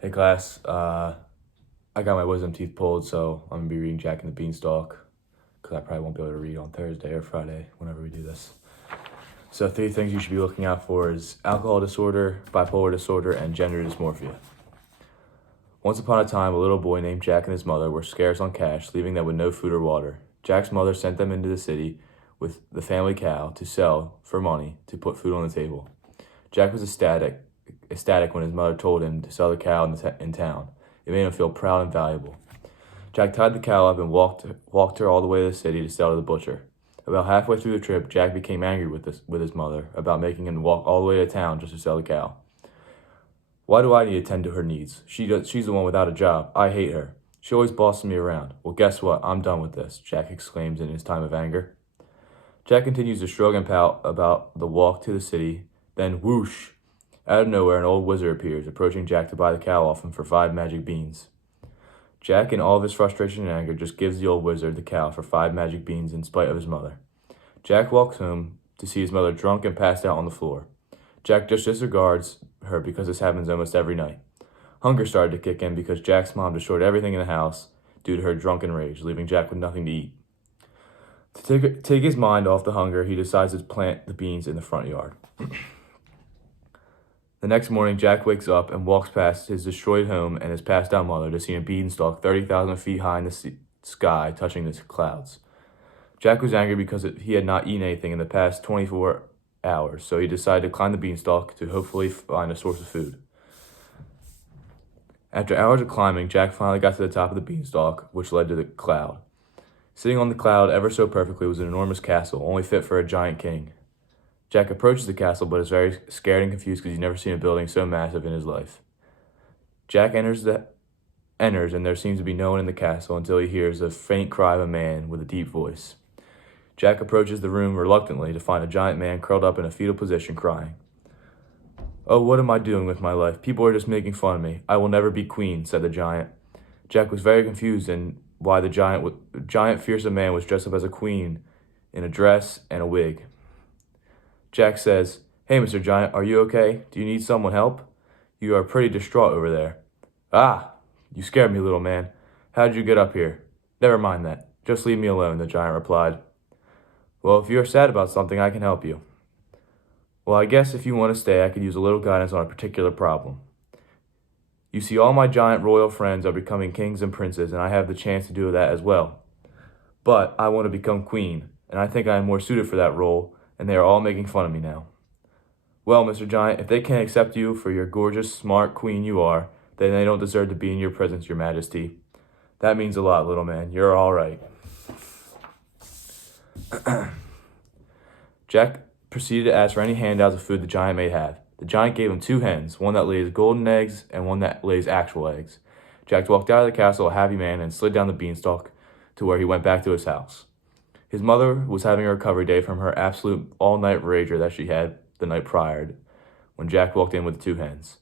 Hey class, I got my wisdom teeth pulled, so I'm gonna be reading Jack and the Beanstalk, because I probably won't be able to read on Thursday or Friday, whenever we do this. So 3 things you should be looking out for is alcohol disorder, bipolar disorder, and gender dysmorphia. Once upon a time, a little boy named Jack and his mother were scarce on cash, leaving them with no food or water. Jack's mother sent them into the city with the family cow to sell for money to put food on the table. Jack was ecstatic when his mother told him to sell the cow in town. It made him feel proud and valuable. Jack tied the cow up and walked her all the way to the city to sell to the butcher. About halfway through the trip, Jack became angry with his mother about making him walk all the way to town just to sell the cow. Why do I need to tend to her needs? She's the one without a job. I hate her. She always bosses me around. Well, guess what? I'm done with this, Jack exclaims in his time of anger. Jack continues to shrug and pout about the walk to the city. Then, whoosh! Out of nowhere, an old wizard appears, approaching Jack to buy the cow off him for 5 magic beans. Jack, in all of his frustration and anger, just gives the old wizard the cow for 5 magic beans in spite of his mother. Jack walks home to see his mother drunk and passed out on the floor. Jack just disregards her because this happens almost every night. Hunger started to kick in because Jack's mom destroyed everything in the house due to her drunken rage, leaving Jack with nothing to eat. To take his mind off the hunger, he decides to plant the beans in the front yard. The next morning, Jack wakes up and walks past his destroyed home and his passed-out mother to see a beanstalk 30,000 feet high in the sky touching the clouds. Jack was angry because he had not eaten anything in the past 24 hours, so he decided to climb the beanstalk to hopefully find a source of food. After hours of climbing, Jack finally got to the top of the beanstalk, which led to the cloud. Sitting on the cloud ever so perfectly was an enormous castle, only fit for a giant king. Jack approaches the castle, but is very scared and confused because he's never seen a building so massive in his life. Jack enters, and there seems to be no one in the castle until he hears a faint cry of a man with a deep voice. Jack approaches the room reluctantly to find a giant man curled up in a fetal position, crying. "Oh, what am I doing with my life? People are just making fun of me. I will never be queen," said the giant. Jack was very confused in why the giant fearsome man was dressed up as a queen in a dress and a wig. Jack says, "Hey, Mr. Giant, are you okay? Do you need someone help? You are pretty distraught over there." "Ah, you scared me, little man. How did you get up here?" "Never mind that. Just leave me alone," the giant replied. "Well, if you are sad about something, I can help you." "Well, I guess if you want to stay, I could use a little guidance on a particular problem. You see, all my giant royal friends are becoming kings and princes, and I have the chance to do that as well. But I want to become queen, and I think I am more suited for that role, and they are all making fun of me now." "Well, Mr. Giant, if they can't accept you for your gorgeous, smart queen you are, then they don't deserve to be in your presence, your majesty." "That means a lot, little man. You're all right." Jack proceeded to ask for any handouts of food the giant may have. The giant gave him 2 hens, one that lays golden eggs and one that lays actual eggs. Jack walked out of the castle a happy man and slid down the beanstalk to where he went back to his house. His mother was having a recovery day from her absolute all-night rager that she had the night prior when Jack walked in with the 2 hens.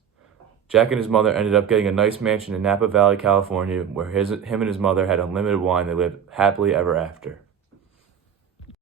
Jack and his mother ended up getting a nice mansion in Napa Valley, California, where him and his mother had unlimited wine. They lived happily ever after.